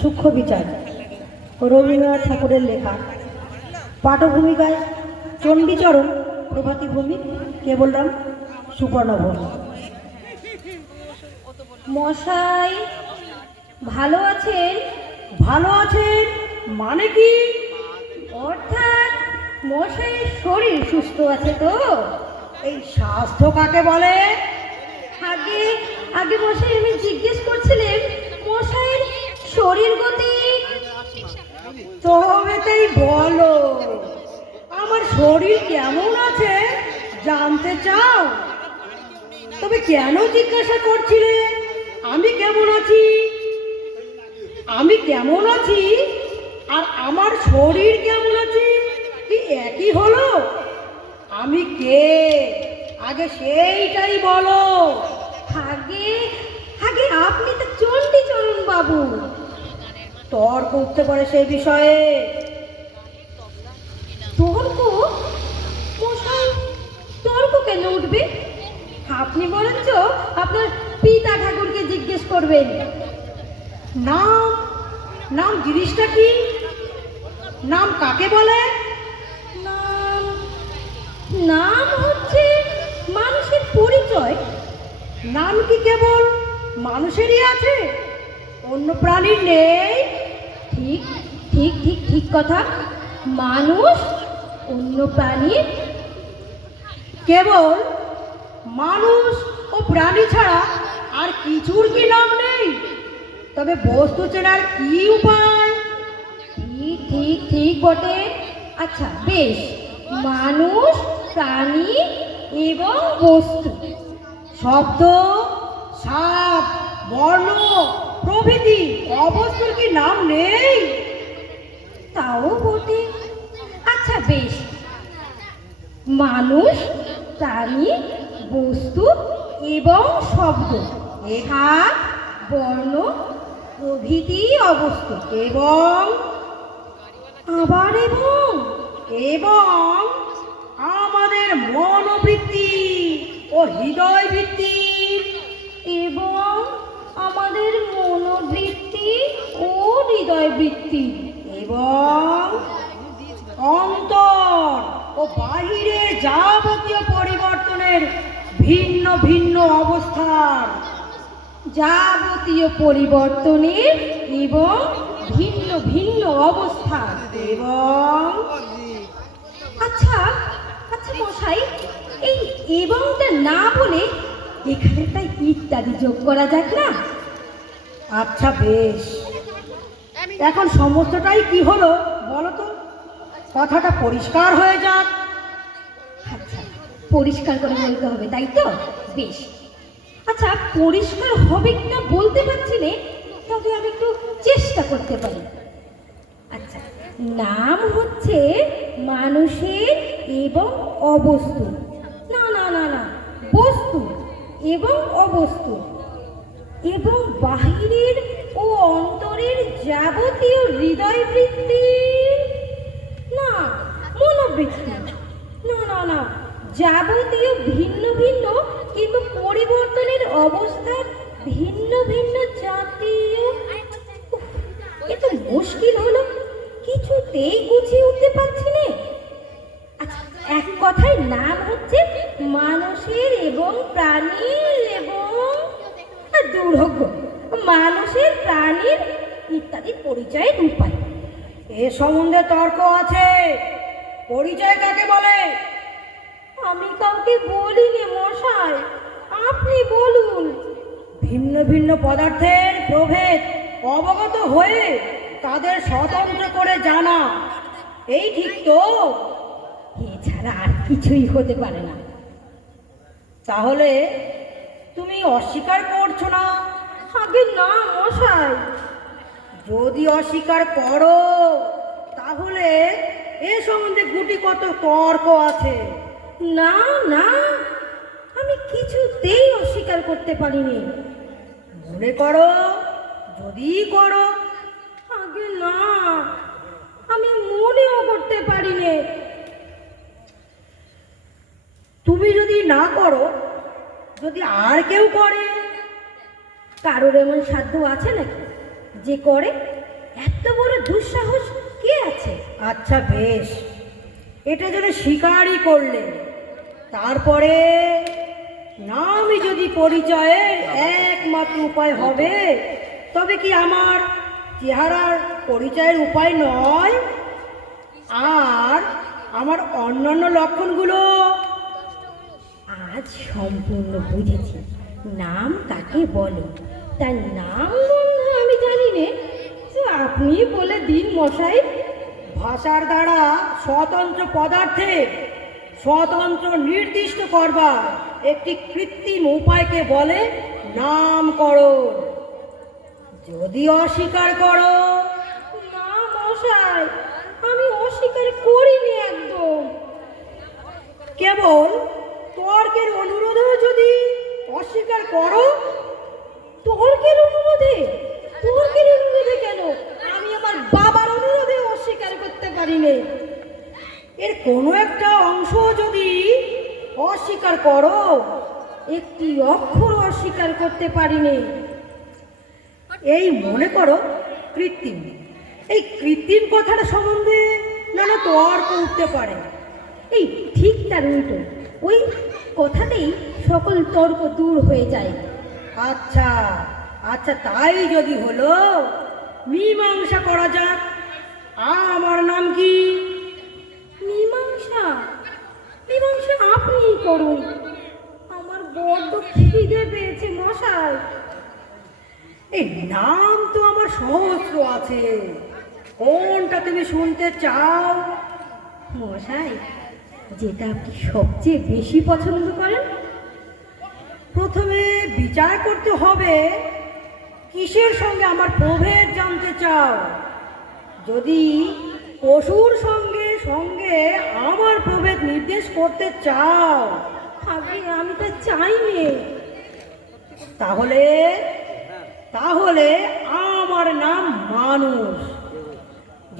সূক্ষ্ম বিচার রবীন্দ্রনাথ ঠাকুরের লেখা। পাঠভূমিকায় চণ্ডীচরণ, প্রভাতী ভৌমিক, কেবলরাম, সুবর্ণভৌম। মশাই ভালো আছেন? ভালো আছেন মানে কি? অর্থাৎ মশাইয়ের শরীর সুস্থ আছে তো? এই স্বাস্থ্য কাকে বলে? আগে আগে মশাই আমি জিজ্ঞেস করছিলেন মশাইয়ের শরীর গতি। তবেতেই বলো, আমার শরীর কেমন আছে জানতে চাও? তবে কেন জিজ্ঞাসা করছিলে আমি কেমন আছি? আমি কেমন আছি আর আমার শরীর কেমন আছে কি একই হলো? আমি কে আগে সেইটাই বলো। আগে আগে আপনি তো চণ্ডীচরণ বাবু। তর্ক উঠতে পারে সেই বিষয়ে। তর্ক? মশাই তর্ক কেন উঠবে? আপনি বরঞ্চ আপনার পিতা ঠাকুরকে জিজ্ঞেস করবেন। নাম, নাম জিনিসটা কি? নাম কাকে বলে? নাম নাম হচ্ছে মানুষের পরিচয়। নাম কি কেবল মানুষেরই আছে, অন্য প্রাণীর নেই? ঠিক ঠিক ঠিক ঠিক কথা। মানুষ অন্য প্রাণীর। কেবল মানুষ ও প্রাণী ছাড়া আর কিছুর কি নাম নেই? তবে বস্তু চেনার কি উপায়? ঠিক ঠিক ঠিক বটে। আচ্ছা বেশ, মানুষ, প্রাণী এবং বস্তু। শব্দ, সাপ, বর্ণ প্রভৃতি অবস্থার কি নাম নেই? তাও বটে। আচ্ছা বেশ, মানুষ, প্রাণী, বস্তু এবং শব্দ, সাপ, বর্ণ প্রভৃতি অবস্থা এবং আবার এবং এবং আমাদের মনোবৃত্তি ও হৃদয় বৃত্তি এবং আমাদের মনোবৃত্তি ও হৃদয় বৃত্তি এবং অন্তর ও বাহিরে যাবতীয় পরিবর্তনের ভিন্ন ভিন্ন অবস্থার। যাবতীয় পরিবর্তনের এবং ভিন্ন ভিন্ন অবস্থা। এবং আচ্ছা আচ্ছা মশাই, এই এবংটা না বলে এখানে তাই ইত্যাদি যোগ করা যাক না? আচ্ছা বেশ, এখন সমস্তটাই কি হলো বলো তো, কথাটা পরিষ্কার হয়ে যাক। আচ্ছা পরিষ্কার করে বলতে হবে তাই তো? বেশ, আচ্ছা পরিষ্কার হবে কিনা বলতে পারছি না, তবে আমি একটু চেষ্টা করতে পারি। আচ্ছা, নাম হচ্ছে মানুষের এবং অবস্তু। না না না না, বস্তু এবং অবস্তু এবং বাহিরের ও অন্তরের যাবতীয় হৃদয় বৃত্তি, না মনোবৃত্তি, না না না, যাবতীয় ভিন্ন ভিন্ন কিন্তু পরিবর্তনের অবস্থার ভিন্ন ভিন্ন জাতীয়। উফ, এ তো মুশকিল হলো, কিছুতেই গুছিয়ে উঠতে পারছি না। আচ্ছা, এক কথায় নাম হচ্ছে মানুষের এবং প্রাণীর এবং দুর্ভাগ্য মানুষের, প্রাণীর ইত্যাদি পরিচয়ের উপায়। এ সম্বন্ধে তর্ক আছে। পরিচয় কাকে বলে? আমি কাউকে বলিনি মশাই, আপনি বলুন। ভিন্ন ভিন্ন পদার্থের প্রভেদ অবগত হয়ে তাদের স্বতন্ত্র করে জানা, এই ঠিক তো? এছাড়া আর কিছুই হতে পারে না। তাহলে তুমি অস্বীকার করছো না? আগে না মশাই। যদি অস্বীকার করো তাহলে এ সম্বন্ধে গুটি কত তর্ক আছে। না না, আমি কিছুতেই অস্বীকার করতে পারিনি। মনে করো, যদি করো। আগে না, আমি মনেও করতে পারিনি। তুমি যদি না করো, যদি আর কেউ করে? কারোর এমন সাধ্য আছে নাকি যে করে? এত বড় দুঃসাহস কে আছে? আচ্ছা বেশ, এটা যেন স্বীকারই করলে, তারপরে নামই যদি পরিচয়ের একমাত্র উপায় হবে, তবে কি আমার চেহারার পরিচয়ের উপায় নয়? আর আমার অন্যান্য লক্ষণগুলো? আজ সম্পূর্ণ বুঝেছি নাম কাকে বলে। তার নাম বন্ধু আমি জানি নে, তো আপনি বলে দিন মশাই। ভাষার দ্বারা স্বতন্ত্র পদার্থে স্বতন্ত্র নির্দিষ্ট করবার একটি কৃত্রিম উপায়কে বলে নামকরণ। যদি অস্বীকার করো? না মশাই, আমি অস্বীকার করিনি একদম। কেবল তর্কের অনুরোধেও যদি অস্বীকার করো? তর্কের অনুরোধে? তর্কের অনুরোধে কেন? আমি আমার বাবার অনুরোধে অস্বীকার করতে পারিনি। এর কোনো একটা অংশ যদি অস্বীকার করো? একটি অক্ষর অস্বীকার করতে পারিনি। এই মনে করো কৃত্রিম, এই কৃত্রিম কথাটা সম্বন্ধে নানা তর্ক উঠতে পারে। এই ঠিক তার উল্টো, ওই কথাতেই সকল তর্ক দূর হয়ে যায়। আচ্ছা আচ্ছা, তাই যদি হলো, মীমাংসা করা যাক। আমার নাম কি? মীমাংসা? মীমাংসা আপনিই করুন। আমার বড্ড খিদে পেয়েছে মশাই। এই নাম তো আমার সহস্র আছে, কোনটা তুমি শুনতে চাও? মশাই, যেটা আপনি সবচেয়ে বেশি পছন্দ করেন। প্রথমে বিচার করতে হবে কিসের সঙ্গে আমার প্রভেদ জানতে চাও। যদি পশুর সঙ্গে সঙ্গে আমার প্রভেদ নির্দেশ করতে চাও, আগে আমি তা চাইনি। তাহলে তাহলে আমার নাম মানুষ।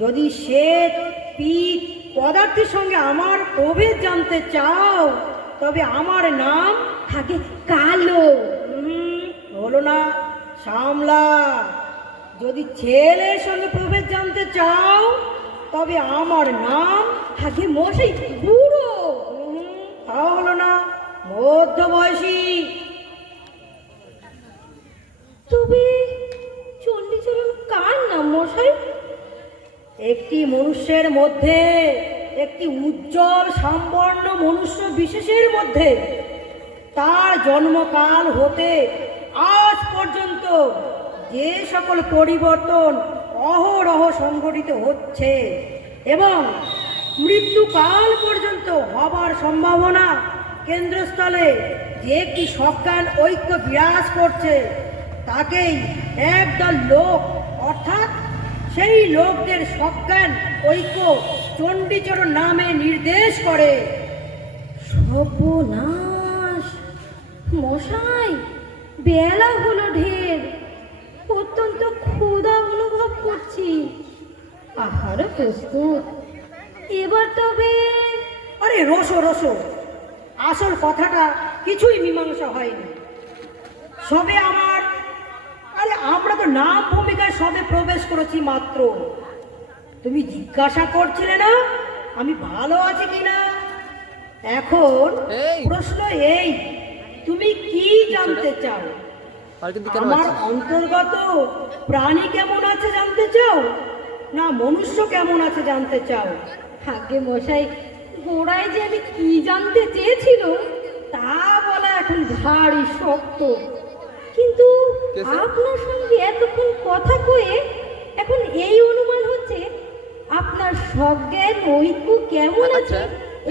যদি শ্বেত পিত পদার্থের সঙ্গে আমার প্রভেদ জানতে চাও, তবে আমার নাম আগে কালো। হলো না, সামলা। যদি ছেলের সঙ্গে প্রভেদ জানতে চাও, তবে আমার নাম আগে মশাই বুড়ো। তা হলো না, মধ্যবয়সী। তবে চণ্ডীচরণ কার নাম মশাই? একটি মনুষ্যের মধ্যে, একটি উজ্জ্বল সামবর্ণ মনুষ্য বিশেষের মধ্যে তার জন্মকাল হতে আজ পর্যন্ত যে সকল পরিবর্তন অহরহ সংঘটিত হচ্ছে এবং মৃত্যুকাল পর্যন্ত হবার সম্ভাবনা কেন্দ্রস্থলে যে একটি সজ্ঞান ঐক্য বিরাজ করছে, তাকেই একদল লোক, অর্থাৎ সেই লোকদের সজ্ঞান ঐক্য চণ্ডীচরণ নামে নির্দেশ করে। সর্বনাশ! মশাই, বেলা হলো ঢের, অত্যন্ত ক্ষুধা অনুভব করছি। আহার প্রস্তুত, এবার তবে। আরে রসো রসো, আসল কথাটা কিছুই মীমাংসা হয়নি। সবে আমরা তো নাম ভূমিকায় সবে প্রবেশ করেছি মাত্র। তুমি জিজ্ঞাসা করছিলে না আমি ভালো আছি কিনা? এখন প্রশ্ন এই, তুমি কি জানতে চাও? আমার অন্তর্গত প্রাণী কেমন আছে জানতে চাও, না মনুষ্য কেমন আছে জানতে চাও? আগে মশাই, গোড়ায় যে আমি কি জানতে চেয়েছিল তা বলা এখন ভারী শক্ত। কিন্তু আপনার সঙ্গে এতক্ষণ কথা কয়ে এখন এই অনুমান হচ্ছে আপনার সজ্ঞান ঐক্য কেমন আছে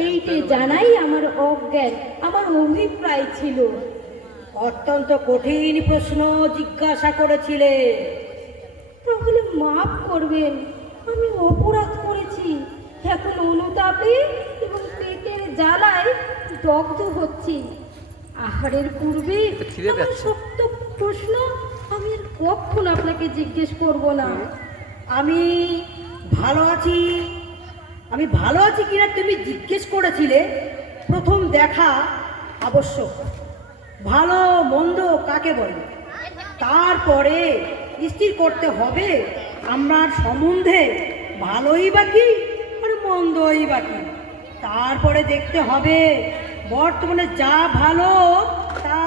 এইটি জানাই আমার অজ্ঞান, আমার অভিপ্রায় ছিল। অত্যন্ত কঠিন প্রশ্ন জিজ্ঞাসা করেছিলে। তাহলে মাফ করবেন, আমি অপরাধ করেছি। এখন অনুতাপে এবং পেটের জ্বালায় দগ্ধ হচ্ছি। আহারের পূর্বে আমার শক্ত প্রশ্ন আমি আর কখনো আপনাকে জিজ্ঞেস করব না। আমি ভালো আছি কিনা তুমি জিজ্ঞেস করেছিলে। প্রথম দেখা আবশ্যক, ভালো মন্দ কাকে বলে, তারপরে স্থির করতে হবে আমার সম্বন্ধে ভালোই বা কি আর মন্দই বা কি, তারপরে দেখতে হবে বর্তমানে যা ভালো তা।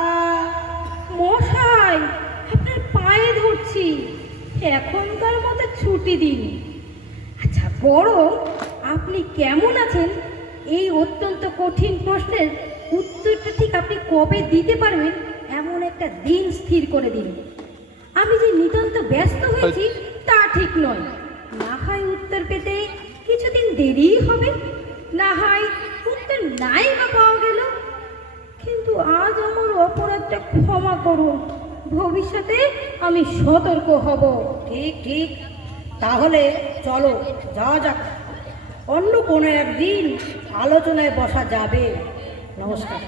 মশাই, আপনার পায়ে ধরছি, এখনকার মতো ছুটি দিন। আচ্ছা, বড় আপনি কেমন আছেন এই অত্যন্ত কঠিন প্রশ্নের উত্তরটা ঠিক আপনি কবে দিতে পারবেন এমন একটা দিন স্থির করে দিন। আমি যে নিতান্ত ব্যস্ত হয়েছি তা ঠিক নয়, না হয় উত্তর পেতে কিছুদিন দেরিই হবে, না হয় উত্তর নাই বা পাওয়া গেল। কিন্তু আজ আমার অপরাধটা ক্ষমা করুন, ভবিষ্যতে আমি সতর্ক হব। ঠিক ঠিক, তাহলে চলো যাওয়া যাক, অন্য কোনো একদিন আলোচনায় বসা যাবে। নমস্কার।